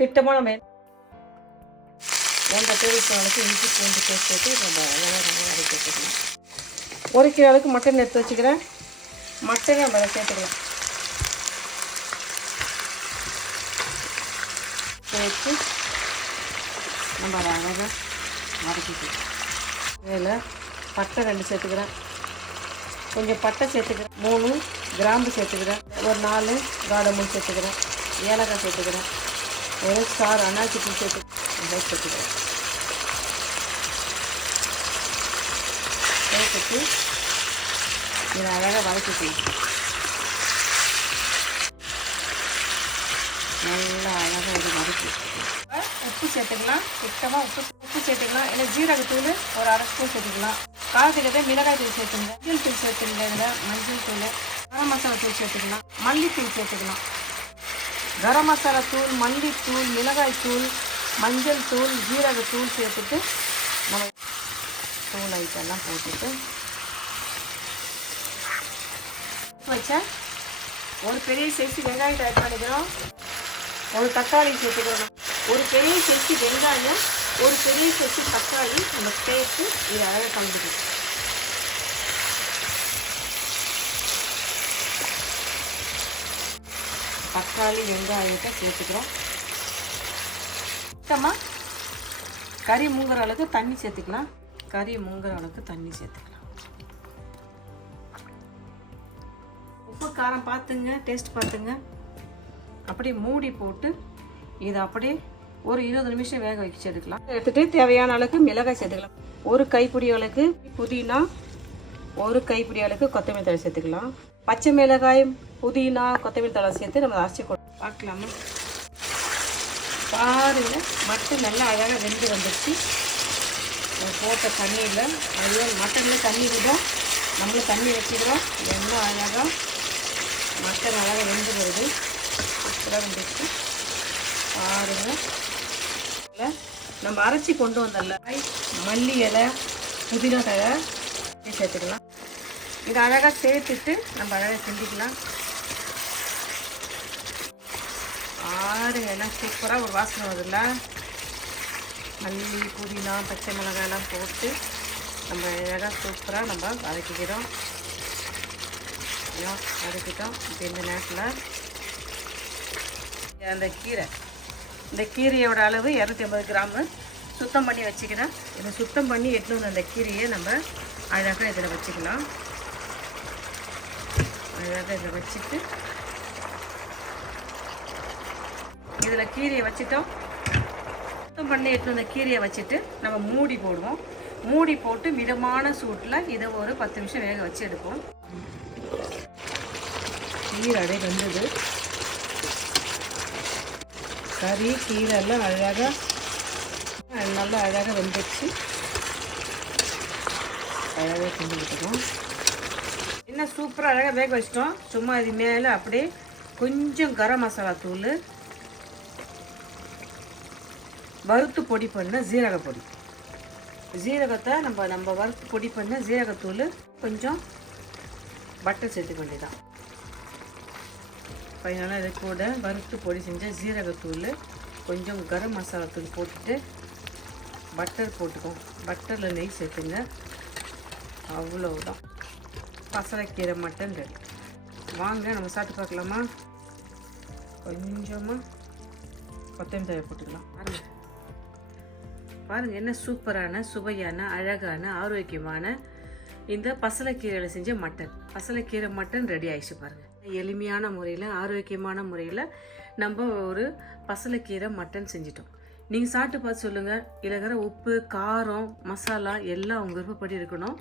திட்டமான 1 table spoon அளவுக்கு இஞ்சி பூண்டு பேஸ்ட் போட்டு நம்ம வதக்கி வச்சுக்கலாம். 1 கிலோ அளவுக்கு மட்டன் எடுத்து வச்சுக்கிறேன். மட்டனை நம்ம சேர்த்துக்கலாம். சேர்த்து நம்ம அழகாக வதக்கிக்கலாம். இதில் பட்டை 2 சேர்த்துக்கிறேன். கொஞ்சம் பட்டை சேர்த்துக்கிறேன். 3 கிராம்பு சேர்த்துக்கிறேன். ஒரு 4 காடமும் சேர்த்துக்கிறேன். ஏலக்காய் சேர்த்துக்கிறேன். ஒரு ஸ்டார் அன்னாச்சி பூ சேர்த்துக்கிறேன். சேர்த்துட்டு இதை அழகாக வதக்கிக்கலாம். நல்லா அழகாக இது வதக்கி உப்பு சேர்த்துக்கலாம். சுத்தமாக உப்பு சேர்த்துக்கலாம். இல்லை ஜீரகத்தூள் ஒரு 1/2 ஸ்பூன் சேர்த்துக்கலாம். காரத்துக்கு மிளகாய் தூள் சேர்த்துங்க. மஞ்சள் தூள் சேர்த்துங்க. இதில் மஞ்சள் தூள், கரம் மசாலா தூள் சேர்த்துக்கலாம். மல்லித்தூள் சேர்த்துக்கலாம். கரம் மசாலா தூள், மல்லித்தூள், மிளகாய் தூள், மஞ்சள் தூள், ஜீரகத்தூள் சேர்த்துட்டு நம்ம தூள் ஐட்டெல்லாம் போட்டுட்டு வச்சா ஒரு பெரிய சைஸ் வெங்காயத்தை ஆட் பண்ணிக்கிறோம். ஒரு தக்காளி சேர்த்துக்கிறோம். ஒரு பெரிய சைஸ் வெங்காயம், ஒரு பெரிய சைஸ் தக்காளி நம்ம சேர்த்து இதை அழகாக கலந்துக்கணும். தக்காளி வெங்காயத்தை சேர்த்துக்கிறோம். சுத்தமாக கறி மூங்குற அளவுக்கு தண்ணி சேர்த்துக்கலாம். உப்பு காரம் பார்த்துங்க, டேஸ்ட் பார்த்துங்க. அப்படியே மூடி போட்டு இதை அப்படியே ஒரு 20 நிமிஷம் வேக வச்சு எடுக்கலாம். எடுத்துட்டு தேவையான அளவுக்கு மிளகாய் சேர்த்துக்கலாம். ஒரு கைப்பிடி அளவுக்கு புதினா, ஒரு கைப்பிடி அளவுக்கு கொத்தமல்லி தழை சேர்த்துக்கலாம். பச்சை மிளகாய், புதினா, கொத்தமல்லி தழை சேர்த்து நம்ம அரைச்சி பார்க்கலாமா? பாருங்க, மட்டன் நல்லா அழகாக வெந்து வந்துடுச்சு. போட்ட தண்ணியில் ஐயோ மட்டனில் தண்ணி விடும், நம்மளும் தண்ணி வச்சுக்கிறோம். எல்லாம் அழகாக மட்டன் அழகாக வெந்து வருது. சூப்பராக வந்துடுச்சு பாருங்கள். நம்ம அரைச்சி கொண்டு வந்தல மல்லி இலை, புதினா தழை சேர்த்துக்கலாம். இதை அழகாக சேர்த்துட்டு நம்ம அழகாக செஞ்சுக்கலாம். பாருங்க, எல்லாம் சூப்பராக ஒரு வாசனை வருதுல்ல. மல்லி, புதினா, பச்சை மிளகாயெல்லாம் போட்டு நம்ம அழகாக சூப்பராக நம்ம வதக்கிக்கிறோம். வதக்கிட்டோம். இப்போ இந்த நேரத்தில் இந்த கீரையோட அளவு 250 கிராமு சுத்தம் பண்ணி வச்சுக்கிறேன். இதை சுத்தம் பண்ணி எட்டுன்னு அந்த கீரையை நம்ம அழகாக இதில் வச்சுக்கலாம். அழகாக இதில் வச்சுட்டு இதில் கீரையை வச்சுட்டோம். சுத்தம் பண்ணி எட்டுன்னு அந்த கீரையை வச்சுட்டு நம்ம மூடி போடுவோம். மூடி போட்டு மிதமான சூட்டில் இதை ஒரு 10 நிமிஷம் வேக வச்சு எடுப்போம். கீரை அப்படியே வெந்தது. கறி கீரை எல்லாம் நல்லா அழகாக வெந்துடுச்சு. அழகாக செஞ்சு விட்டுருக்கோம். என்ன சூப்பராக அழகாக வேக வச்சிட்டோம். சும்மா இது மேலே அப்படியே கொஞ்சம் கரம் மசாலா தூள், வறுத்து பொடி பண்ண ஜீரகப்பொடி, ஜீரகத்தை நம்ம வறுத்து பொடி பண்ண ஜீரகத்தூள், கொஞ்சம் பட்டர் சேர்த்துக்க வேண்டியதான். ஃபைனலாக இது கூட வறுத்து பொடி செஞ்ச ஜீரகத்தூள், கொஞ்சம் கரம் மசாலா தூள் போட்டுட்டு பட்டர் போட்டுக்கோங்க. பட்டரில் நெய் சேர்த்துங்க. அவ்வளோதான், பசலைக்கீரை மட்டன் ரெடி. வாங்க நம்ம சாப்பிட்டு பார்க்கலாமா? கொஞ்சமாக கொத்தமல்லி தழை போட்டுக்கலாம். பாருங்கள் என்ன சூப்பரான, சுவையான, அழகான, ஆரோக்கியமான இந்த பசலைக்கீரையில் செஞ்ச மட்டன். பசலைக்கீரை மட்டன் ரெடி ஆயிடுச்சு பாருங்கள். எளிமையான முறையில், ஆரோக்கியமான முறையில் நம்ம ஒரு பசலைக்கீரை மட்டன் செஞ்சிட்டோம். நீங்கள் சாப்பிட்டு பார்த்து சொல்லுங்கள். இதில் இருக்கிற உப்பு, காரம், மசாலா எல்லாம் உங்கள் விருப்பப்படி இருக்கணும்.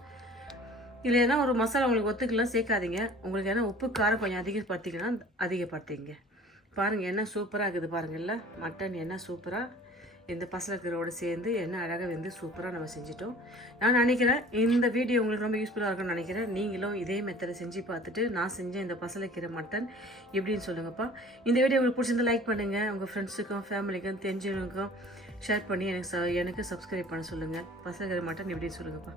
இதில் ஏன்னா ஒரு மசாலா உங்களுக்கு ஒத்துக்கலாம் சேர்க்காதீங்க. உங்களுக்கு ஏன்னா உப்பு, காரம் கொஞ்சம் அதிகப்படுத்திங்கன்னா அதிகப்படுத்திங்க. பாருங்கள் என்ன சூப்பராக இருக்குது பாருங்கள்ல. மட்டன் என்ன சூப்பராக இந்த பசலைக்கீரையோடு சேர்ந்து என்ன அழகாக வந்து சூப்பராக நம்ம செஞ்சிட்டோம். நான் நினைக்கிறேன் இந்த வீடியோ உங்களுக்கு ரொம்ப யூஸ்ஃபுல்லாக இருக்கும்னு நினைக்கிறேன். நீங்களும் இதே மெத்தடை செஞ்சு பார்த்துட்டு நான் செஞ்ச இந்த பசலைக்கீரை மட்டன் எப்படின்னு சொல்லுங்கப்பா. இந்த வீடியோ உங்களுக்கு பிடிச்சிருந்தா லைக் பண்ணுங்கள். உங்கள் ஃப்ரெண்ட்ஸுக்கும் ஃபேமிலிக்கும் தெரிஞ்சவங்களுக்கும் ஷேர் பண்ணி எனக்கு சப்ஸ்கிரைப் பண்ண சொல்லுங்கள். பசலைக்கீரை மட்டன் எப்படின்னு சொல்லுங்கப்பா.